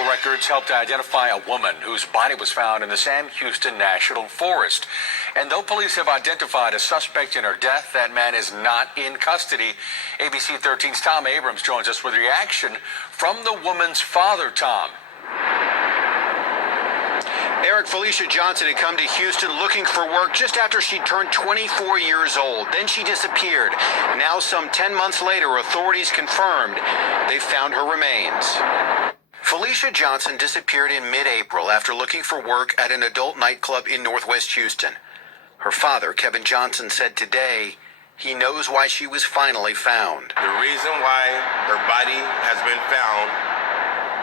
Records helped identify a woman whose body was found in the Sam Houston National Forest. And though police have identified a suspect in her death, that man is not in custody. ABC 13's Tom Abrams joins us with reaction from the woman's father, Tom. Eric, Felicia Johnson had come to Houston looking for work just after she turned 24 years old. Then she disappeared. Now, some 10 months later, authorities confirmed they found her remains. Felicia Johnson disappeared in mid-April after looking for work at an adult nightclub in Northwest Houston. Her father, Kevin Johnson, said today he knows why she was finally found. The reason why her body has been found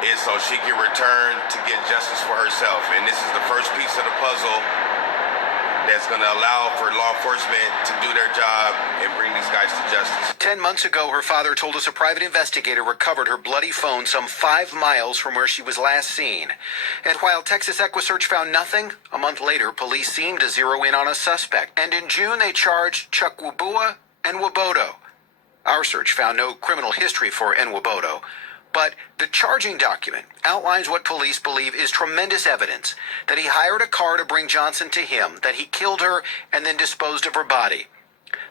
is so she can return to get justice for herself. And this is the first piece of the puzzle that's going to allow for law enforcement to do their job and bring these guys to justice. 10 months ago, her father told us a private investigator recovered her bloody phone some 5 miles from where she was last seen. And while Texas EquiSearch found nothing, a month later, police seemed to zero in on a suspect. And in June, they charged CHUKWUEBUK NWOBODO. Our search found no criminal history for NWOBODO. But the charging document outlines what police believe is tremendous evidence that he hired a car to bring Johnson to him, that he killed her and then disposed of her body.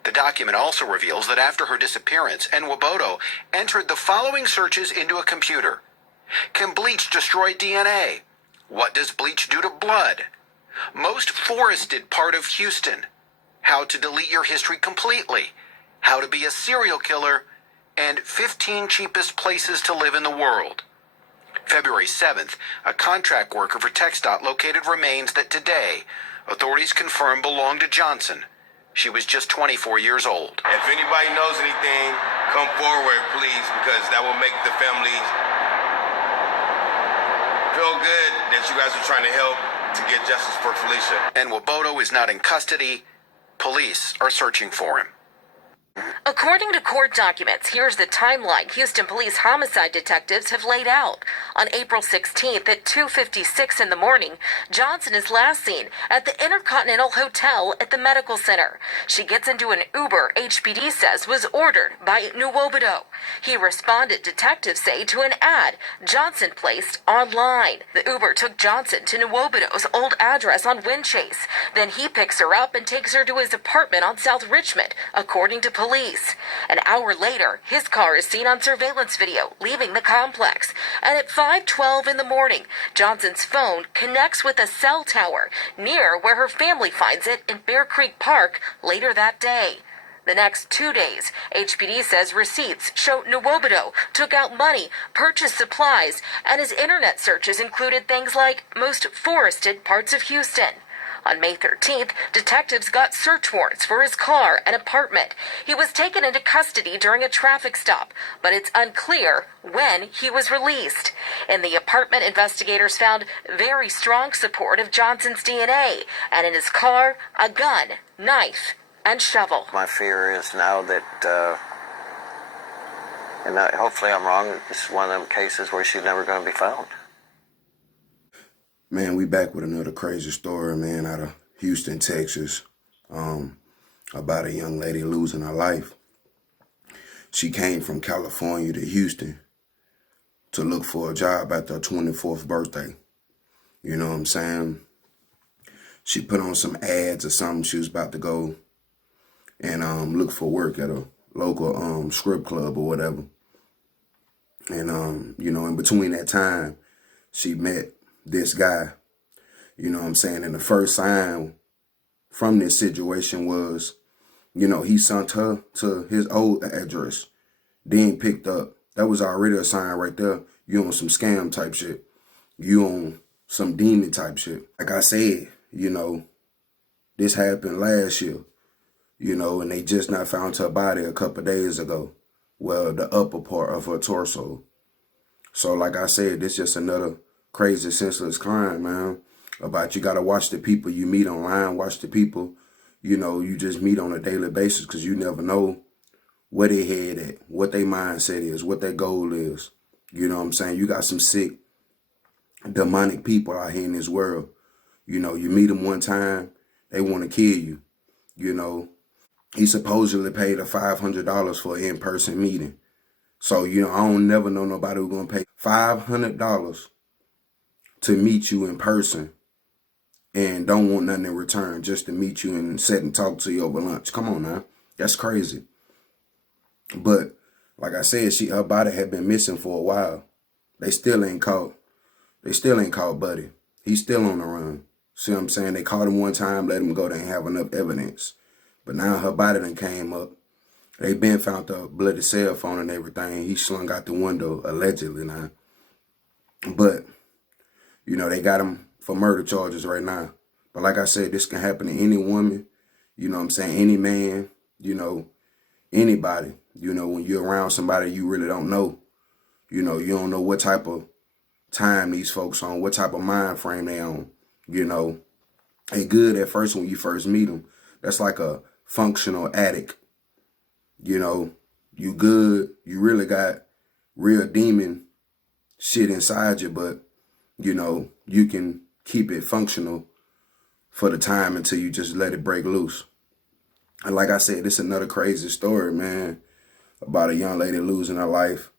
The document also reveals that after her disappearance, NWOBODO entered the following searches into a computer. Can bleach destroy DNA? What does bleach do to blood? Most forested part of Houston. How to delete your history completely. How to be a serial killer. And 15 cheapest places to live in the world. February 7th, a contract worker for TxDOT located remains that today authorities confirm belonged to Johnson. She was just 24 years old. If anybody knows anything, come forward, please, because that will make the family feel good that you guys are trying to help to get justice for Felicia. NWOBODO is not in custody. Police are searching for him. According to court documents, here's the timeline Houston police homicide detectives have laid out. On April 16th at 2:56 in the morning, Johnson is last seen at the Intercontinental Hotel at the medical center. She gets into an Uber HPD says was ordered by NWOBODO. He responded, detectives say, to an ad Johnson placed online. The Uber took Johnson to NWOBODO's old address on Windchase. Then he picks her up and takes her to his apartment on South Richmond, according to police. An hour later, his car is seen on surveillance video leaving the complex. And at 5:12 in the morning, Johnson's phone connects with a cell tower near where her family finds it in Bear Creek Park later that day. The next 2 days, HPD says receipts show NWOBODO took out money, purchased supplies, and his internet searches included things like most forested parts of Houston. On May 13th, detectives got search warrants for his car and apartment. He was taken into custody during a traffic stop, but it's unclear when he was released. In the apartment, investigators found very strong support of Johnson's DNA, and in his car, a gun, knife, and shovel. My fear is now that, and hopefully I'm wrong, this is one of them cases where she's never going to be found. Man, we back with another crazy story, man, out of Houston, Texas, about a young lady losing her life. She came from California to Houston to look for a job after her 24th birthday. You know what I'm saying? She put on some ads or something. She was about to go and look for work at a local strip club or whatever. And, you know, in between that time, she met this guy, you know what I'm saying? And the first sign from this situation was, you know, he sent her to his old address, then picked up. That was already a sign right there. You on some scam type shit. You on some demon type shit. Like I said, you know, this happened last year, you know, and they just not found her body a couple days ago. Well, the upper part of her torso. So like I said, this just another crazy, senseless crime, man. About you got to watch the people you meet online, watch the people, you know, you just meet on a daily basis, because you never know where they head at, what their mindset is, what their goal is. You know what I'm saying? You got some sick, demonic people out here in this world. You know, you meet them one time, they want to kill you. You know, he supposedly paid her $500 for an in-person meeting. So, you know, I don't never know nobody who's going to pay $500 to meet you in person and don't want nothing in return, just to meet you and sit and talk to you over lunch. Come on now. That's crazy. But like I said, her body had been missing for a while. They still ain't caught Buddy. He's still on the run. See what I'm saying? They caught him one time, let him go. They didn't have enough evidence. But now her body done came up. They been found the bloody cell phone and everything. He slung out the window, allegedly now. But, you know, they got him for murder charges right now. But like I said, this can happen to any woman, you know what I'm saying, any man, you know, anybody. You know, when you're around somebody you really don't know, you know, you don't know what type of time these folks on, what type of mind frame they on. You know, they good at first when you first meet them. That's like a functional addict. You know, you good, you really got real demon shit inside you, but, you know, you can keep it functional for the time until you just let it break loose. And like I said, this is another crazy story, man, about a young lady losing her life.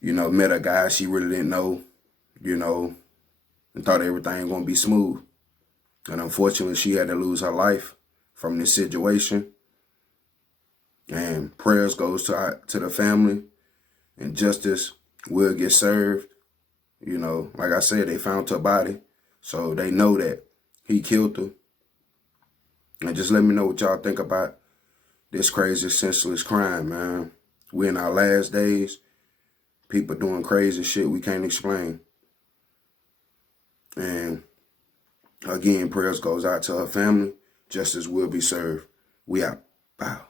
You know, met a guy she really didn't know, you know, and thought everything was going to be smooth. And unfortunately, she had to lose her life from this situation. And prayers goes to the family, and justice will get served. You know, like I said, they found her body, so they know that he killed her. And just let me know what y'all think about this crazy, senseless crime, man. We're in our last days. People doing crazy shit we can't explain. And again, prayers goes out to her family. Justice will be served. We out. Bow.